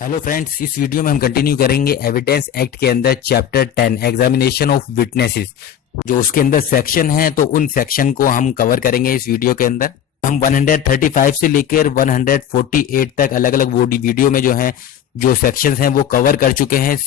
Hello friends, इस video में हम कंटिन्यू करेंगे एविडेंस एक्ट के अंदर चैप्टर 10 एग्जामिनेशन ऑफ विटनेसेस। जो उसके अंदर सेक्शन है तो उन सेक्शन को हम कवर करेंगे इस वीडियो के अंदर। हम 135 से लेकर 148 तक अलग अलग वो वीडियो में जो है जो सेक्शंस हैं वो कवर कर चुके हैं।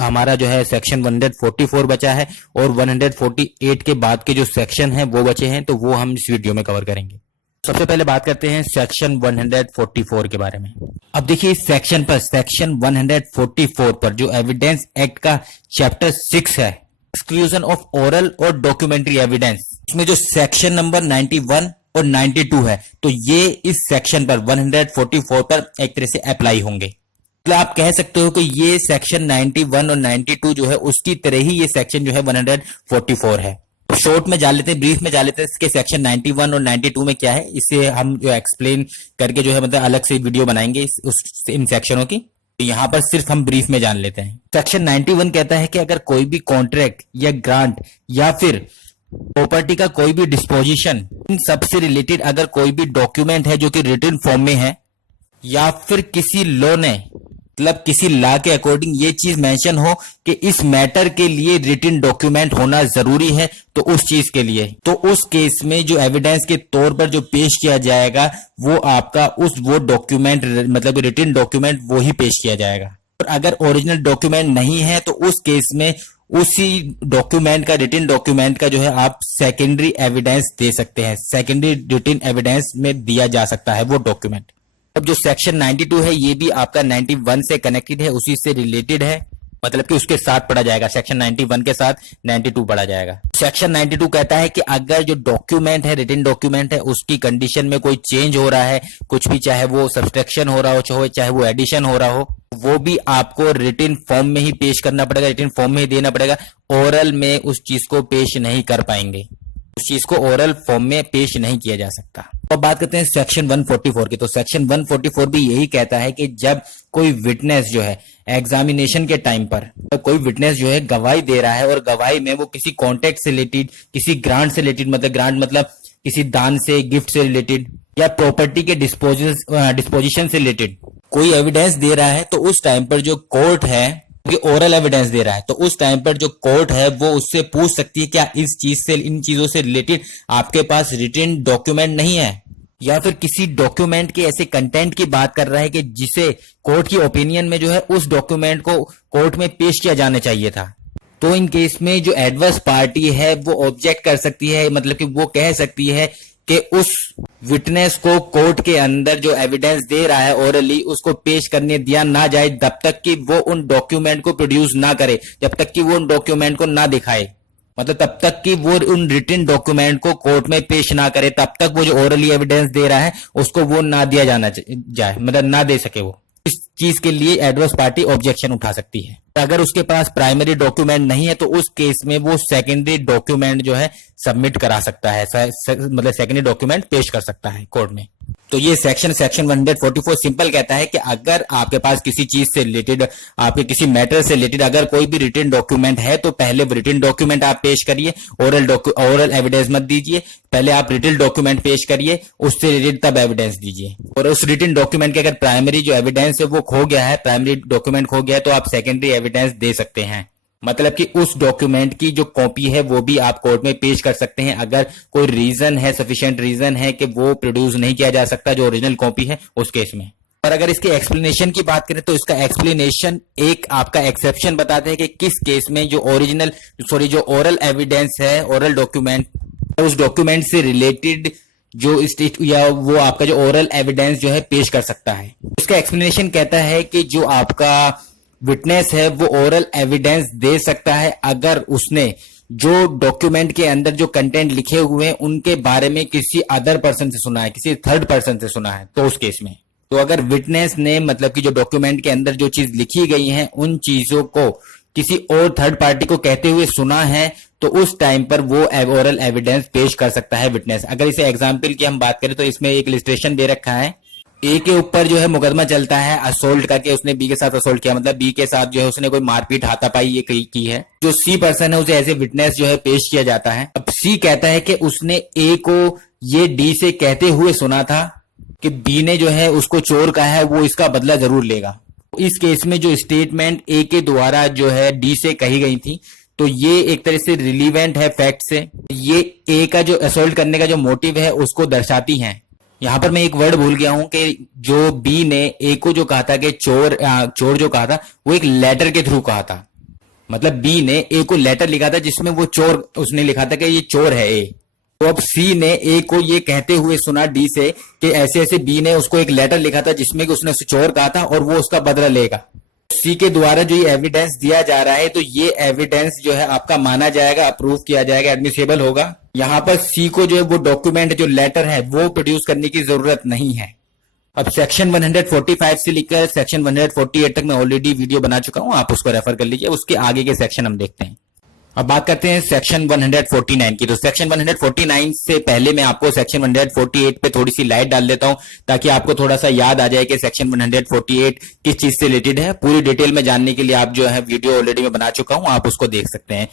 हमारा जो है सेक्शन 144 बचा है और 148 के बाद के जो सेक्शन हैं वो बचे हैं, तो वो हम इस वीडियो में कवर करेंगे। सबसे पहले बात करते हैं सेक्शन 144 के बारे में। अब देखिए इस सेक्शन पर, सेक्शन 144 पर जो एविडेंस एक्ट का चैप्टर 6 है, एक्सक्लूजन ऑफ ओरल और डॉक्यूमेंट्री एविडेंस, इसमें जो सेक्शन नंबर 91 और 92 है, तो ये इस सेक्शन पर 144 पर एक तरह से अप्लाई होंगे। मतलब आप कह सकते हो कि ये सेक्शन 91 और 92 जो है उसकी तरह ही ये सेक्शन जो है 144 है। शॉर्ट में जान लेते हैं, ब्रीफ में जान लेते हैं इसके सेक्शन 91 और 92 में क्या है। इसे हम जो एक्सप्लेन करके जो है मतलब अलग से वीडियो बनाएंगे इन सेक्शनों की। यहाँ पर सिर्फ हम ब्रीफ में जान लेते हैं। सेक्शन 91 कहता है कि अगर कोई भी कॉन्ट्रैक्ट या ग्रांट या फिर प्रॉपर्टी का कोई भी डिस्पोजिशन, इन सबसे रिलेटेड अगर कोई भी डॉक्यूमेंट है जो कि रिटन फॉर्म में है, या फिर किसी लॉ ने मतलब किसी लॉ के अकॉर्डिंग ये चीज मेंशन हो कि इस मैटर के लिए रिटन डॉक्यूमेंट होना जरूरी है, तो उस चीज के लिए, तो उस केस में जो एविडेंस के तौर पर जो पेश किया जाएगा वो आपका वो डॉक्यूमेंट मतलब रिटन डॉक्यूमेंट वो ही पेश किया जाएगा। और अगर ओरिजिनल डॉक्यूमेंट नहीं है तो उस केस में उसी डॉक्यूमेंट का, रिटन डॉक्यूमेंट का जो है आप सेकेंडरी एविडेंस दे सकते हैं। सेकेंडरी रिटन एविडेंस में दिया जा सकता है वो डॉक्यूमेंट। अब जो सेक्शन 92 है ये भी आपका 91 से कनेक्टेड है, उसी से रिलेटेड है, मतलब कि उसके साथ पढ़ा जाएगा। सेक्शन 91 के साथ 92 पढ़ा जाएगा। सेक्शन 92 कहता है कि अगर जो डॉक्यूमेंट है, रिटन डॉक्यूमेंट है, उसकी कंडीशन में कोई चेंज हो रहा है, कुछ भी, चाहे वो सब्सट्रैक्शन हो रहा हो, चाहे वो एडिशन हो रहा हो, वो भी आपको रिटन फॉर्म में ही पेश करना पड़ेगा, रिटन फॉर्म में ही देना पड़ेगा। ओरल में उस चीज को पेश नहीं कर पाएंगे, उस चीज को ओरल फॉर्म में पेश नहीं किया जा सकता। अब बात करते हैं सेक्शन 144 की। तो सेक्शन 144 भी यही कहता है कि जब कोई विटनेस जो है एग्जामिनेशन के टाइम पर, कोई विटनेस जो है गवाही दे रहा है और गवाही में वो किसी कॉन्ट्रैक्ट से रिलेटेड, किसी ग्रांट से रिलेटेड, मतलब ग्रांट मतलब किसी दान से, गिफ्ट से रिलेटेड, या प्रॉपर्टी के डिस्पोजिशन से रिलेटेड कोई एविडेंस दे रहा है, तो उस टाइम पर जो कोर्ट है ओरल एविडेंस दे रहा है, तो उस टाइम पर जो कोर्ट है वो उससे पूछ सकती है क्या इस चीज से, इन चीजों से रिलेटेड आपके पास रिटन डॉक्यूमेंट नहीं है, या फिर किसी डॉक्यूमेंट के ऐसे कंटेंट की बात कर रहा है कि जिसे कोर्ट की ओपिनियन में जो है उस डॉक्यूमेंट को कोर्ट में पेश किया जाना चाहिए था। तो इन केस में जो एडवर्स पार्टी है वो ऑब्जेक्ट कर सकती है, मतलब कि वो कह सकती है कि उस विटनेस को कोर्ट के अंदर जो एविडेंस दे रहा है ओरली, उसको पेश करने दिया ना जाए जब तक कि वो उन डॉक्यूमेंट को प्रोड्यूस ना करे, जब तक कि वो उन डॉक्यूमेंट को ना दिखाए, मतलब तब तक कि वो उन रिटन डॉक्यूमेंट को कोर्ट में पेश ना करे, तब तक वो जो ओरली एविडेंस दे रहा है उसको वो ना दिया जाना जाए, मतलब ना दे सके। वो इस चीज के लिए एडवर्स पार्टी ऑब्जेक्शन उठा सकती है। अगर उसके पास प्राइमरी डॉक्यूमेंट नहीं है तो उस केस में वो सेकेंडरी डॉक्यूमेंट जो है सबमिट करा सकता है, मतलब सेकेंडरी डॉक्यूमेंट पेश कर सकता है कोर्ट में। तो ये सेक्शन 144 सिंपल कहता है कि अगर आपके पास किसी चीज से रिलेटेड, आपके किसी मैटर से रिलेटेड अगर कोई भी रिटन डॉक्यूमेंट है, तो पहले रिटन डॉक्यूमेंट आप पेश करिए, ओरल एविडेंस मत दीजिए, पहले आप रिटन डॉक्यूमेंट पेश करिए, उससे रिलेटेड तब एविडेंस दीजिए। और उस रिटन डॉक्यूमेंट के अगर प्राइमरी जो एविडेंस है वो खो गया है, प्राइमरी डॉक्यूमेंट खो गया है, तो आप सेकेंडरी एविडेंस दे सकते हैं, मतलब कि उस डॉक्यूमेंट की जो कॉपी है वो भी आप कोर्ट में पेश कर सकते हैं अगर कोई रीजन है, सफिशिएंट रीजन है कि वो प्रोड्यूस नहीं किया जा सकता जो ओरिजिनल कॉपी है उस केस में। और अगर इसके एक्सप्लेनेशन की बात करें तो इसका एक्सप्लेनेशन एक आपका एक्सेप्शन बताते हैं कि किस केस में जो ओरल एविडेंस है, ओरल डॉक्यूमेंट, उस डॉक्यूमेंट से रिलेटेड जो स्टेट या वो आपका जो ओरल एविडेंस जो है पेश कर सकता है। उसका एक्सप्लेनेशन कहता है कि जो आपका विटनेस है वो ओरल एविडेंस दे सकता है अगर उसने जो डॉक्यूमेंट के अंदर जो कंटेंट लिखे हुए हैं उनके बारे में किसी अदर पर्सन से सुना है, किसी थर्ड पर्सन से सुना है, तो उस केस में। तो अगर विटनेस ने मतलब कि जो डॉक्यूमेंट के अंदर जो चीज लिखी गई है उन चीजों को किसी और थर्ड पार्टी को कहते हुए सुना है, तो उस टाइम पर वो ओरल एविडेंस पेश कर सकता है विटनेस। अगर इसे एग्जाम्पल की हम बात करें तो इसमें एक इलस्ट्रेशन दे रखा है, ए के ऊपर जो है मुकदमा चलता है असोल्ट का, कि उसने बी के साथ असोल्ट किया, मतलब बी के साथ जो है उसने कोई मारपीट, हाथापाई ये की है। जो सी पर्सन है उसे एज ए विटनेस जो है पेश किया जाता है। अब सी कहता है कि उसने ए को ये डी से कहते हुए सुना था कि बी ने जो है उसको चोर कहा है, वो इसका बदला जरूर लेगा। इस केस में जो स्टेटमेंट ए के द्वारा जो है डी से कही गई थी, तो ये एक तरह से रिलीवेंट है फैक्ट से। ये ए का जो असॉल्ट करने का जो मोटिव है उसको दर्शाती हैं। यहां पर मैं एक वर्ड भूल गया हूं कि जो बी ने ए को जो कहा था कि चोर जो कहा था वो एक लेटर के थ्रू कहा था। मतलब बी ने ए को लेटर लिखा था जिसमें वो चोर, उसने लिखा था कि ये चोर है ए। तो अब सी ने ए को ये कहते हुए सुना डी से कि ऐसे ऐसे बी ने उसको एक लेटर लिखा था जिसमें कि उसने उसे चोर कहा था और वो उसका बदला लेगा। सी के द्वारा जो ये एविडेंस दिया जा रहा है, तो ये एविडेंस जो है आपका माना जाएगा, अप्रूव किया जाएगा, एडमिसेबल होगा। यहां पर सी को जो है वो डॉक्यूमेंट जो लेटर है वो प्रोड्यूस करने की जरूरत नहीं है। अब सेक्शन 145 से लेकर सेक्शन 148 तक मैं ऑलरेडी वीडियो बना चुका हूं, आप उसको रेफर कर लीजिए। उसके आगे के सेक्शन हम देखते हैं। अब बात करते हैं सेक्शन 149 की। तो सेक्शन 149 से पहले मैं आपको सेक्शन 148 पे थोड़ी सी लाइट डाल देता हूं ताकि आपको थोड़ा सा याद आ जाए कि सेक्शन 148 किस चीज से रिलेटेड है। पूरी डिटेल में जानने के लिए आप जो है वीडियो ऑलरेडी मैं बना चुका हूं, आप उसको देख सकते हैं।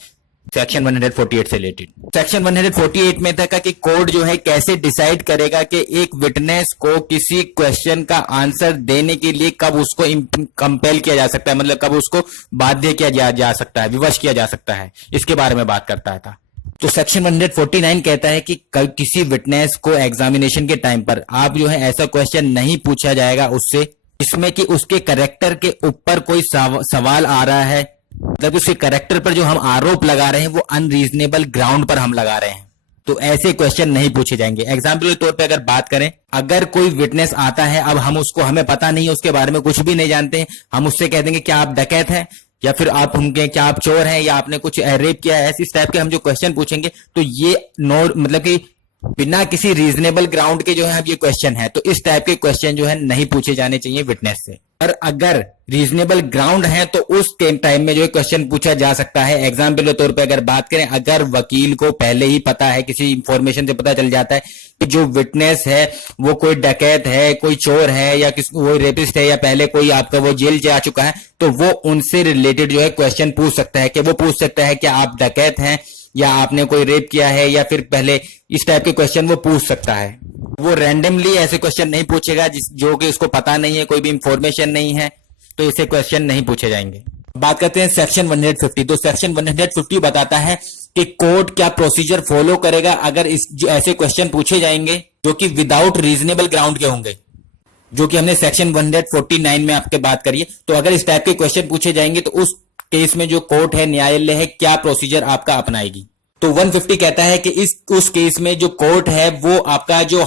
सेक्शन 148 से रिलेटेड सेक्शन 148 में था कि कोर्ट जो है कैसे डिसाइड करेगा कि एक विटनेस को किसी क्वेश्चन का आंसर देने के लिए कब उसको कंपेल किया जा सकता है, मतलब कब उसको बाध्य किया जा सकता है, विवश किया जा सकता है, इसके बारे में बात करता था। तो सेक्शन 149 कहता है कि किसी विटनेस को एग्जामिनेशन के टाइम पर आप जो है ऐसा क्वेश्चन नहीं पूछा जाएगा उससे इसमें कि उसके कैरेक्टर के ऊपर कोई सवाल आ रहा है, मतलब उसके कैरेक्टर पर जो हम आरोप लगा रहे हैं वो अनरीजनेबल ग्राउंड पर हम लगा रहे हैं, तो ऐसे क्वेश्चन नहीं पूछे जाएंगे। एग्जाम्पल के तौर पे अगर बात करें, अगर कोई विटनेस आता है, अब हमें पता नहीं है, उसके बारे में कुछ भी नहीं जानते हैं, हम उससे कह देंगे क्या आप डकैत हैं, या फिर आप उनके क्या आप चोर हैं, या आपने कुछ रेप किया है, इस टाइप के हम जो क्वेश्चन पूछेंगे तो ये मतलब कि बिना किसी रीजनेबल ग्राउंड के जो है ये क्वेश्चन है, तो इस टाइप के क्वेश्चन जो है नहीं पूछे जाने चाहिए विटनेस से। और अगर रीजनेबल ग्राउंड है तो उस टाइम में जो है क्वेश्चन पूछा जा सकता है। एग्जाम्पल के तौर पे अगर बात करें, अगर वकील को पहले ही पता है, किसी इंफॉर्मेशन से पता चल जाता है कि जो विटनेस है वो कोई डकैत है, कोई चोर है, या वो रेपिस्ट है, या पहले कोई आपका वो जेल जा चुका है, तो वो उनसे रिलेटेड जो है क्वेश्चन पूछ सकता है कि वो पूछ सकता है कि आप डकैत हैं, या आपने कोई रेप किया है, या फिर पहले इस टाइप के क्वेश्चन वो पूछ सकता है। वो रैंडमली ऐसे क्वेश्चन नहीं पूछेगा जो कि उसको पता नहीं है, कोई भी इंफॉर्मेशन नहीं है, तो ऐसे क्वेश्चन नहीं पूछे जाएंगे। बात करते हैं सेक्शन 150। तो सेक्शन 150 बताता है कि कोर्ट क्या प्रोसीजर फॉलो करेगा अगर ऐसे क्वेश्चन पूछे जाएंगे जो कि विदाउट रीजनेबल ग्राउंड के होंगे, जो कि हमने सेक्शन 149 में आपके बात करिए। तो अगर इस टाइप के क्वेश्चन पूछे जाएंगे तो उस केस में जो कोर्ट है, न्यायालय है, क्या प्रोसीजर आपका अपनाएगी। तो 150 कहता है कि उस केस में जो कोर्ट है वो आपका जो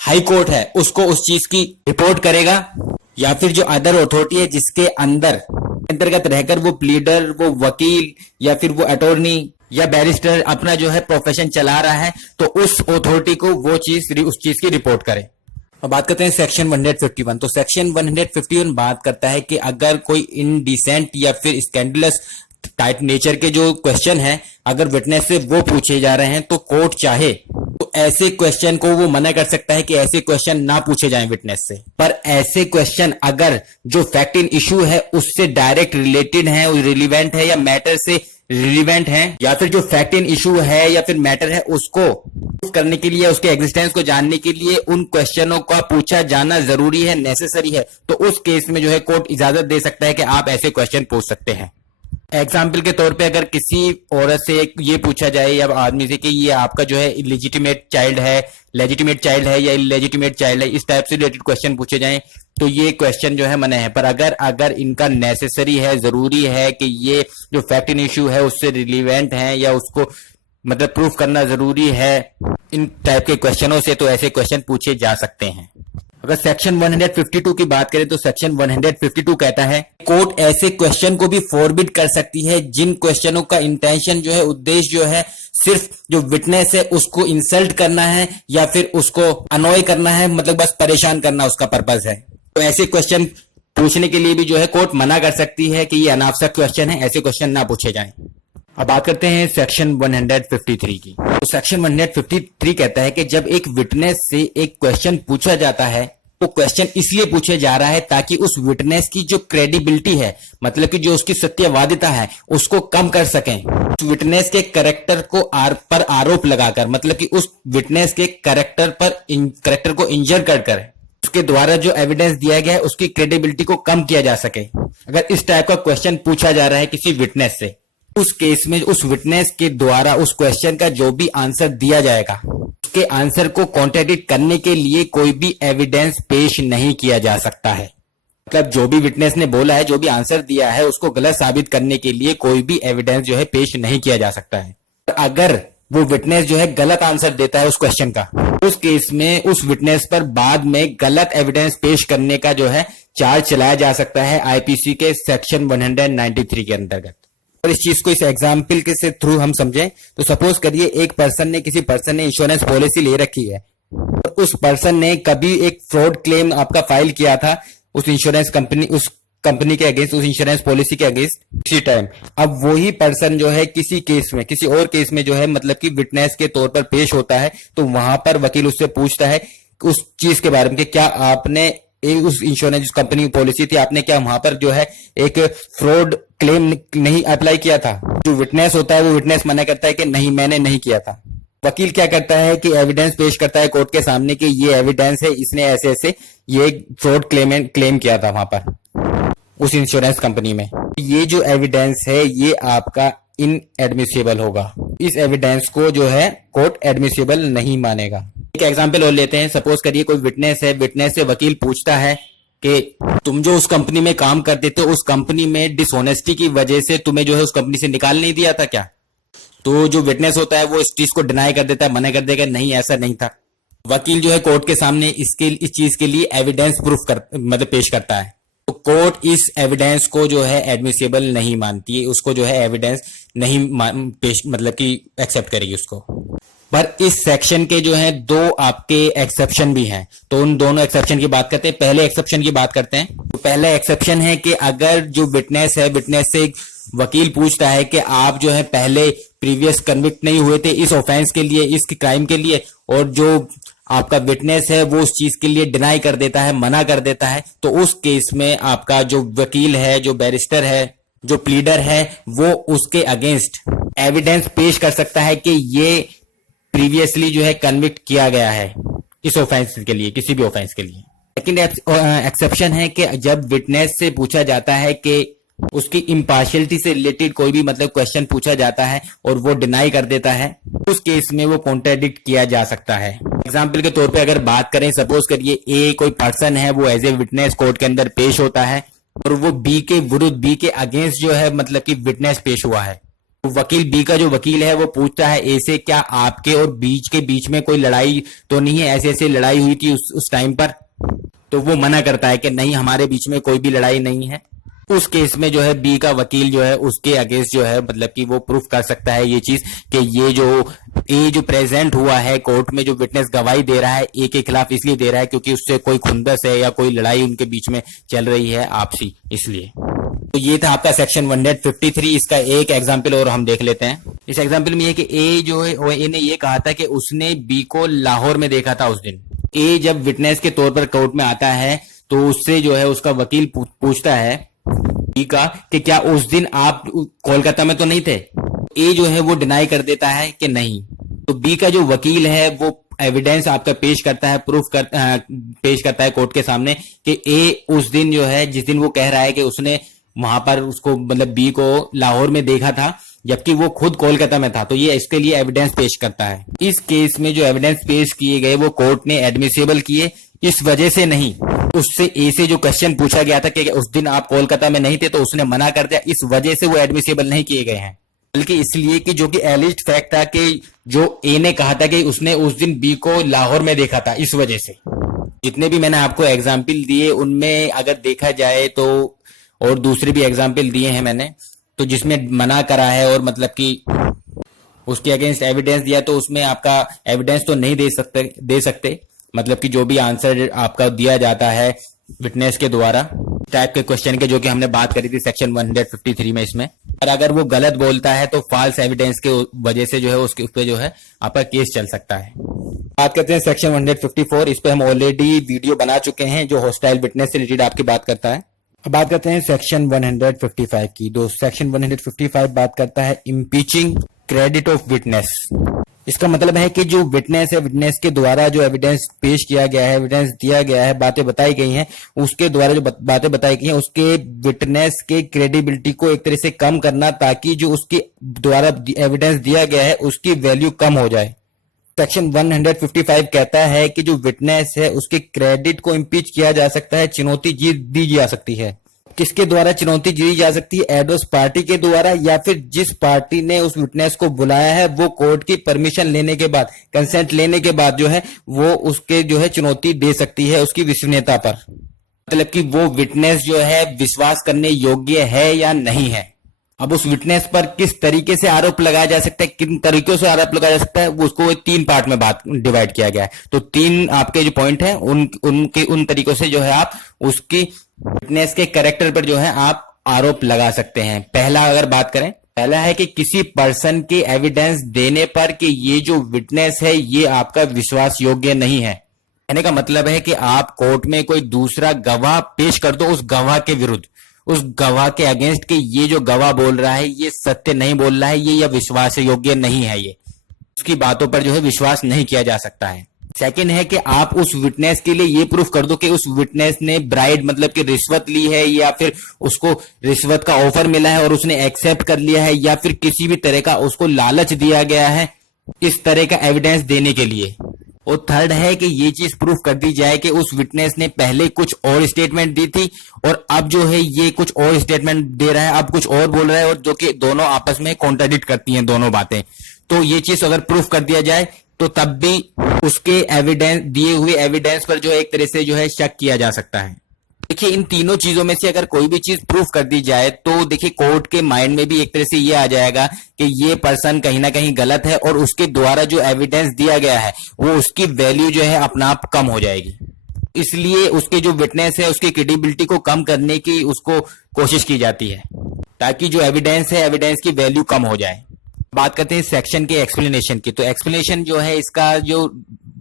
हाई कोर्ट है उसको उस चीज की रिपोर्ट करेगा, या फिर जो अदर अथॉरिटी है जिसके अंतर्गत रहकर वो प्लीडर, वो वकील, या फिर वो अटॉर्नी या बैरिस्टर अपना जो है प्रोफेशन चला रहा है, तो उस अथॉरिटी को वो चीज उस चीज की रिपोर्ट करे। अब बात करते हैं सेक्शन 151। तो सेक्शन 151 बात करता है कि अगर कोई इनडिसेंट या फिर स्कैंडलस टाइप नेचर के जो क्वेश्चन है अगर विटनेस से वो पूछे जा रहे हैं, तो कोर्ट चाहे तो ऐसे क्वेश्चन को वो मना कर सकता है कि ऐसे क्वेश्चन ना पूछे जाएं विटनेस से। पर ऐसे क्वेश्चन अगर जो फैक्ट इन इशू है उससे डायरेक्ट रिलेटेड है, रिलीवेंट है, या मैटर से रिलीवेंट है, या फिर जो फैक्ट इन इशू है या फिर मैटर है उसको करने के लिए, उसके एग्जिस्टेंस को जानने के लिए उन क्वेश्चनों का पूछा जाना जरूरी है, नेसेसरी है, तो उस केस में जो है कोर्ट इजाजत दे सकता है कि आप ऐसे क्वेश्चन पूछ सकते हैं। एग्जाम्पल के तौर पे अगर किसी औरत से ये पूछा जाए या आदमी से कि ये आपका जो है इलेजिटिमेट चाइल्ड है या इलेजिटिमेट चाइल्ड है, इस टाइप से रिलेटेड क्वेश्चन पूछे जाएं तो ये क्वेश्चन जो है मना है। पर अगर इनका नेसेसरी है, जरूरी है कि ये जो फैक्ट इन इशू है उससे रिलीवेंट है या उसको मतलब प्रूफ करना जरूरी है इन टाइप के क्वेश्चनों से, तो ऐसे क्वेश्चन पूछे जा सकते हैं। अगर सेक्शन 152 की बात करें तो सेक्शन 152 कहता है कोर्ट ऐसे क्वेश्चन को भी फॉरबिड कर सकती है जिन क्वेश्चनों का इंटेंशन जो है, उद्देश्य जो है सिर्फ जो विटनेस है उसको इंसल्ट करना है या फिर उसको अनॉय करना है, मतलब बस परेशान करना उसका पर्पस है। तो ऐसे क्वेश्चन पूछने के लिए भी जो है कोर्ट मना कर सकती है कि ये अनावश्यक क्वेश्चन है, ऐसे क्वेश्चन ना पूछे जाएं। अब बात करते हैं सेक्शन 153 की। तो सेक्शन 153 कहता है कि जब एक विटनेस से एक क्वेश्चन पूछा जाता है तो क्वेश्चन इसलिए पूछा जा रहा है ताकि उस विटनेस की जो क्रेडिबिलिटी है, मतलब कि जो उसकी सत्यवादिता है, उसको कम कर सकें। उस विटनेस के कैरेक्टर को पर आरोप लगाकर, मतलब कि उस विटनेस के कैरेक्टर को इंजर कर उसके द्वारा जो एविडेंस दिया गया है उसकी क्रेडिबिलिटी को कम किया जा सके। अगर इस टाइप का क्वेश्चन पूछा जा रहा है किसी विटनेस से, उस केस में उस विटनेस के द्वारा उस क्वेश्चन का जो भी आंसर दिया जाएगा उसके आंसर को कॉन्ट्रडिक्ट करने के लिए कोई भी एविडेंस पेश नहीं किया जा सकता है। मतलब जो भी विटनेस ने बोला है, जो भी आंसर दिया है, उसको गलत साबित करने के लिए कोई भी एविडेंस जो है पेश नहीं किया जा सकता है। अगर वो विटनेस जो है गलत आंसर देता है उस क्वेश्चन का, उस केस में उस विटनेस पर बाद में गलत एविडेंस पेश करने का जो है चार्ज चलाया जा सकता है आईपीसी के सेक्शन 193 के अंतर्गत। और इस चीज को इस एग्जाम्पल के से थ्रू हम समझें तो सपोज करिए किसी पर्सन ने इंश्योरेंस पॉलिसी ले रखी है और उस पर्सन ने कभी एक फ्रॉड क्लेम आपका फाइल किया था उस इंश्योरेंस कंपनी के अगेंस्ट, उस इंश्योरेंस पॉलिसी के अगेंस्ट किसी टाइम। अब वही पर्सन जो है किसी और केस में जो है मतलब कि विटनेस के तौर पर पेश होता है, तो वहां पर वकील उससे पूछता है उस चीज के बारे में कि क्या आपने उस इंश्योरेंस कंपनी की पॉलिसी थी, आपने क्या वहां पर जो है एक फ्रॉड क्लेम नहीं अप्लाई किया था। जो विटनेस होता है वो विटनेस मना करता है कि नहीं, मैंने नहीं किया था। वकील क्या करता है कि एविडेंस पेश करता है कोर्ट के सामने कि ये एविडेंस है, इसने ऐसे ऐसे ये फ्रॉड क्लेम किया था वहां पर उस इंश्योरेंस कंपनी में। ये जो एविडेंस है ये आपका इनएडमिसिबल होगा। इस एविडेंस को जो है कोर्ट एडमिसिबल नहीं मानेगा। एक एग्जांपल और लेते हैं। सपोज करिए कोई विटनेस है, विटनेस से वकील पूछता है कि तुम जो उस कंपनी में काम करते थे, उस कंपनी में डिसऑनेस्टी की वजह से तुम्हें जो है उस कंपनी से निकाल नहीं दिया था क्या? तो जो विटनेस होता है वो इस चीज को डिनाई कर देता है, मना कर देगा, नहीं ऐसा नहीं था। वकील जो है कोर्ट के सामने इस चीज के लिए एविडेंस मतलब पेश करता है, तो कोर्ट इस एविडेंस को जो है एडमिसिबल नहीं मानती है, उसको जो है एविडेंस नहीं पेश मतलब कि एक्सेप्ट करेगी उसको। पर इस सेक्शन के जो है दो आपके एक्सेप्शन भी हैं, तो उन दोनों एक्सेप्शन की बात करते हैं। पहले एक्सेप्शन की बात करते हैं। तो पहला एक्सेप्शन है कि अगर जो विटनेस है, विटनेस से वकील पूछता है कि आप जो है पहले प्रीवियस कन्विक्ट नहीं हुए थे इस ऑफेंस के लिए, इस क्राइम के लिए, और जो आपका विटनेस है वो उस चीज के लिए डिनाई कर देता है, मना कर देता है, तो उस केस में आपका जो वकील है, जो बैरिस्टर है, जो प्लीडर है, वो उसके अगेंस्ट एविडेंस पेश कर सकता है कि ये प्रीवियसली जो है कन्विक्ट किया गया है इस ऑफेंस के लिए, किसी भी ऑफेंस के लिए। सेकंड एक्सेप्शन है कि जब विटनेस से पूछा जाता है कि उसकी इम्पार्शियलिटी से रिलेटेड कोई भी मतलब क्वेश्चन पूछा जाता है और वो डिनाई कर देता है, उस केस में वो कॉन्ट्राडिक्ट किया जा सकता है। एग्जाम्पल के तौर पे अगर बात करें, सपोज करिए ए कोई पर्सन है, वो एज ए विटनेस कोर्ट के अंदर पेश होता है और वो बी के विरुद्ध, बी के अगेंस्ट जो है मतलब कि विटनेस पेश हुआ है। तो वकील, बी का जो वकील है वो पूछता है ए से, क्या आपके और बीच में कोई लड़ाई तो नहीं है, ऐसे ऐसे लड़ाई हुई थी उस टाइम पर? तो वो मना करता है कि नहीं, हमारे बीच में कोई भी लड़ाई नहीं है। उस केस में जो है बी का वकील जो है उसके अगेंस्ट जो है मतलब कि वो प्रूफ कर सकता है ये चीज कि ये जो प्रेजेंट हुआ है कोर्ट में, जो विटनेस गवाही दे रहा है ए के खिलाफ, इसलिए दे रहा है क्योंकि उससे कोई खुंदस है या कोई लड़ाई उनके बीच में चल रही है आपसी, इसलिए। तो ये था आपका सेक्शन 153। इसका एक एग्जाम्पल और हम देख लेते हैं। इस एग्जाम्पल में ये कि ए जो है ए ने ये कहा था कि उसने बी को लाहौर में देखा था उस दिन। ए जब विटनेस के तौर पर कोर्ट में आता है तो उससे जो है उसका वकील पूछता है बी का कि क्या उस दिन आप कोलकाता में तो नहीं थे? ए जो है वो डिनाई कर देता है कि नहीं। तो बी का जो वकील है वो एविडेंस आपका पेश करता है, पेश करता है कोर्ट के सामने कि ए उस दिन जो है, जिस दिन वो कह रहा है कि उसने वहां पर उसको मतलब बी को लाहौर में देखा था जबकि वो खुद कोलकाता में था, तो ये इसके लिए एविडेंस पेश करता है। इस केस में जो एविडेंस पेश किए गए वो कोर्ट ने एडमिसिबल किए, इस वजह से नहीं, उससे ए से जो क्वेश्चन पूछा गया था कि उस दिन आप कोलकाता में नहीं थे, तो उसने मना कर दिया, इस वजह से वो एडमिसिबल नहीं किए गए हैं। बल्कि इसलिए कि जो कि एलिज्ड फैक्ट था कि जो ए ने कहा था कि उसने उस दिन बी को लाहौर में देखा था, इस वजह से। जितने भी मैंने आपको एग्जाम्पल दिए उनमें अगर देखा जाए तो, और दूसरे भी एग्जाम्पल दिए हैं मैंने, तो जिसमें मना करा है और मतलब कि उसके अगेंस्ट एविडेंस दिया, तो उसमें आपका एविडेंस तो नहीं दे सकते मतलब कि जो भी आंसर आपका दिया जाता है विटनेस के द्वारा टाइप के क्वेश्चन के, जो कि हमने बात करी थी सेक्शन 153 में। इसमें और अगर वो गलत बोलता है तो फॉल्स एविडेंस के वजह से जो है उसके ऊपर जो है आपका केस चल सकता है। बात करते हैं सेक्शन 154। इस पे हम ऑलरेडी वीडियो बना चुके हैं जो हॉस्टाइल विटनेस से रिलेटेड आपकी बात करता है। अब बात करते हैं सेक्शन 155 की। सेक्शन 155 बात करता है इम्पीचिंग क्रेडिट ऑफ विटनेस। इसका मतलब है कि जो विटनेस है, विटनेस के द्वारा जो एविडेंस पेश किया गया है, एविडेंस दिया गया है, बातें बताई गई हैं, उसके द्वारा जो बातें बताई गई हैं उसके विटनेस के क्रेडिबिलिटी को एक तरह से कम करना, ताकि जो उसके द्वारा एविडेंस दिया गया है उसकी वैल्यू कम हो जाए। सेक्शन 155 कहता है कि जो विटनेस है उसके क्रेडिट को इम्पीच किया जा सकता है, चुनौती दी जा सकती है। किसके द्वारा चुनौती दी जा सकती है? एडवर्स पार्टी के द्वारा, या फिर जिस पार्टी ने उस विटनेस को बुलाया है वो कोर्ट की परमिशन लेने के बाद, कंसेंट लेने के बाद जो है वो उसके जो है चुनौती दे सकती है उसकी विश्वसनीयता पर। मतलब कि वो विटनेस जो है विश्वास करने योग्य है या नहीं है। अब उस विटनेस पर किस तरीके से आरोप लगाया जा सकता है, किन तरीकों से आरोप लगाया जा सकता है, वो उसको 3 पार्ट में डिवाइड किया गया है। तो 3 आपके जो पॉइंट हैं उन तरीकों से जो है आप उसकी विटनेस के कैरेक्टर पर जो है आप आरोप लगा सकते हैं। पहला अगर बात करें, पहला है कि किसी पर्सन के एविडेंस देने पर कि ये जो विटनेस है ये आपका विश्वास योग्य नहीं है। कहने का मतलब है कि आप कोर्ट में कोई दूसरा गवाह पेश कर दो उस गवाह के विरुद्ध, उस गवाह के अगेंस्ट कि ये जो गवाह बोल रहा है ये सत्य नहीं बोल रहा है, ये या विश्वास योग्य नहीं है, ये उसकी बातों पर जो है विश्वास नहीं किया जा सकता है। सेकंड है कि आप उस विटनेस के लिए ये प्रूफ कर दो कि उस विटनेस ने ब्राइड मतलब कि रिश्वत ली है, या फिर उसको रिश्वत का ऑफर मिला है और उसने एक्सेप्ट कर लिया है, या फिर किसी भी तरह का उसको लालच दिया गया है इस तरह का एविडेंस देने के लिए। और थर्ड है कि ये चीज प्रूफ कर दी जाए कि उस विटनेस ने पहले कुछ और स्टेटमेंट दी थी और अब जो है ये कुछ और स्टेटमेंट दे रहा है, अब कुछ और बोल रहा है, और जो कि दोनों आपस में कॉन्ट्राडिक्ट करती हैं दोनों बातें। तो ये चीज अगर प्रूफ कर दिया जाए तो तब भी उसके एविडेंस, दिए हुए एविडेंस पर जो है एक तरह से जो है शक किया जा सकता है। देखिए इन तीनों चीजों में से अगर कोई भी चीज प्रूफ कर दी जाए तो देखिए कोर्ट के माइंड में भी एक तरह से ये आ जाएगा कि ये पर्सन कहीं ना कहीं गलत है, और उसके द्वारा जो एविडेंस दिया गया है वो उसकी वैल्यू जो है अपना आप कम हो जाएगी। इसलिए उसके जो विटनेस है उसकी क्रेडिबिलिटी को कम करने की उसको कोशिश की जाती है, ताकि जो एविडेंस है एविडेंस की वैल्यू कम हो जाए। बात करते हैं सेक्शन के एक्सप्लेनेशन की। तो एक्सप्लेनेशन जो है इसका जो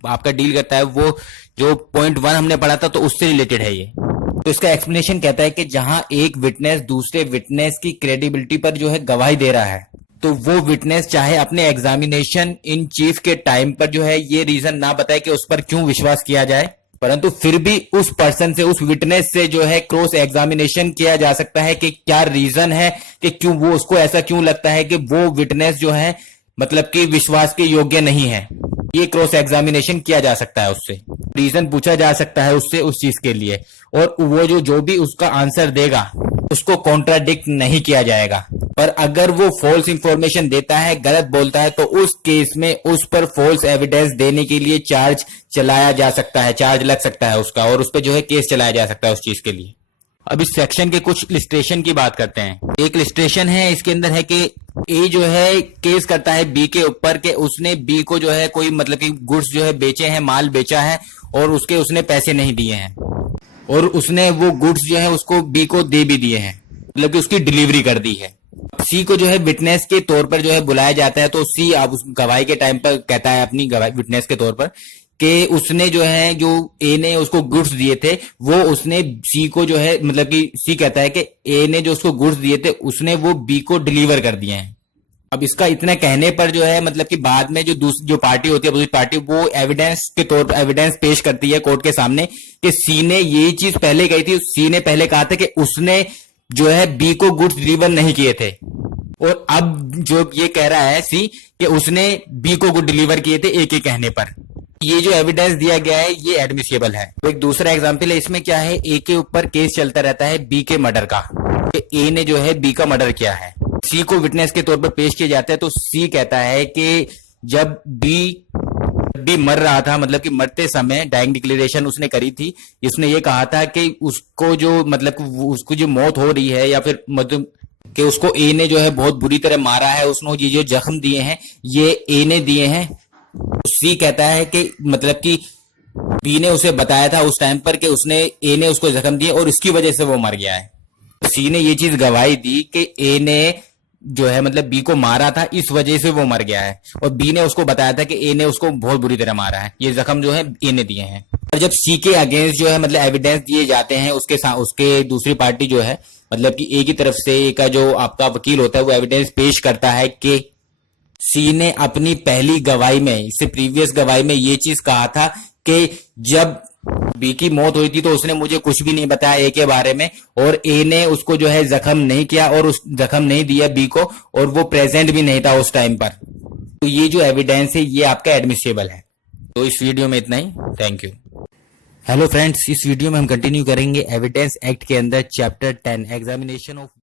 आपका डील करता है वो जो पॉइंट 1 हमने पढ़ा था तो उससे रिलेटेड है ये। तो इसका एक्सप्लेनेशन कहता है कि जहां एक विटनेस दूसरे विटनेस की क्रेडिबिलिटी पर जो है गवाही दे रहा है, तो वो विटनेस चाहे अपने एग्जामिनेशन इन चीफ के टाइम पर जो है ये रीजन ना बताए कि उस पर क्यों विश्वास किया जाए, परंतु फिर भी उस पर्सन से, उस विटनेस से जो है क्रॉस एग्जामिनेशन किया जा सकता है कि क्या रीजन है कि क्यों वो, उसको ऐसा क्यों लगता है कि वो विटनेस जो है मतलब कि विश्वास के योग्य नहीं है। ये क्रॉस एग्जामिनेशन किया जा सकता है, उससे रीजन पूछा जा सकता है उससे उस चीज के लिए, और वो जो भी उसका आंसर देगा उसको कॉन्ट्राडिक्ट नहीं किया जाएगा। पर अगर वो फॉल्स इंफॉर्मेशन देता है, गलत बोलता है, तो उस केस में उस पर फॉल्स एविडेंस देने के लिए चार्ज चलाया जा सकता है, चार्ज लग सकता है उसका, और उस पर जो है केस चलाया जा सकता है उस चीज के लिए। अब इस सेक्शन के कुछ लिस्ट्रेशन की बात करते हैं। एक लिस्ट्रेशन है इसके अंदर है कि ए जो है केस करता है बी के ऊपर कि उसने बी को जो है कोई मतलब कि गुड्स जो है बेचे हैं, माल बेचा है, और उसने पैसे नहीं दिए हैं, और उसने वो गुड्स जो है उसको बी को दे भी दिए हैं, मतलब कि उसकी डिलीवरी कर दी है। सी को जो है विटनेस के तौर पर जो है बुलाया जाता है, तो सी अब उस गवाही के टाइम पर कहता है अपनी गवाही विटनेस के तौर पर कि उसने जो है, जो ए ने उसको गुड्स दिए थे वो उसने सी को जो है, मतलब कि सी कहता है कि ए ने जो उसको गुड्स दिए थे उसने वो बी को डिलीवर कर दिए हैं। अब इसका इतना कहने पर जो है मतलब कि बाद में जो पार्टी होती है, अपोजिट पार्टी, वो एविडेंस के तौर पर एविडेंस पेश करती है कोर्ट के सामने कि सी ने ये चीज पहले कही थी, सी ने पहले कहा था कि उसने जो है बी को गुड्स डिलीवर नहीं किए थे, और अब जो ये कह रहा है सी कि उसने बी को गुड डिलीवर किए थे ए के कहने पर। ये जो एविडेंस दिया गया है ये एडमिसिबल है। तो एक दूसरा एग्जांपल है, इसमें क्या है, ए के ऊपर केस चलता रहता है बी के मर्डर का, ए ने जो है बी का मर्डर किया है, सी को विटनेस के तौर पर पेश किया जाता है। तो सी कहता है कि जब बी मर रहा था, मतलब कि मरते समय डाइंग डिक्लेरेशन उसने करी थी, इसने ये कहा था कि उसको जो मतलब उसको जो मौत हो रही है, या फिर मतलब कि उसको ए ने जो है बहुत बुरी तरह मारा है, उसने ये जो जख्म दिए हैं ये ए ने दिए हैं। सी कहता है कि मतलब कि बी ने उसे बताया था उस टाइम पर कि ए ने उसको जख्म दिए और इसकी वजह से वो मर गया है। सी ने ये चीज गवाही दी कि ए ने जो है मतलब बी को मारा था, इस वजह से वो मर गया है, और बी ने उसको बताया था कि ए ने उसको बहुत बुरी तरह मारा है, ये जख्म जो है ए ने दिए हैं। और जब सी के अगेंस्ट जो है मतलब एविडेंस दिए जाते हैं, उसके दूसरी पार्टी जो है मतलब कि ए की तरफ से, ए का जो आपका वकील होता है वो एविडेंस पेश करता है कि सी ने अपनी पहली गवाही में, इससे प्रीवियस गवाही में ये चीज कहा था कि जब बी की मौत हुई थी तो उसने मुझे कुछ भी नहीं बताया ए के बारे में, और ए ने उसको जो है जख्म नहीं किया और उस जख्म नहीं दिया बी को, और वो प्रेजेंट भी नहीं था उस टाइम पर। तो ये जो एविडेंस है ये आपका एडमिसेबल है। तो इस वीडियो में इतना ही। Thank you. हेलो फ्रेंड्स, इस वीडियो में हम कंटिन्यू करेंगे एविडेंस एक्ट के अंदर चैप्टर 10 एग्जामिनेशन ऑफ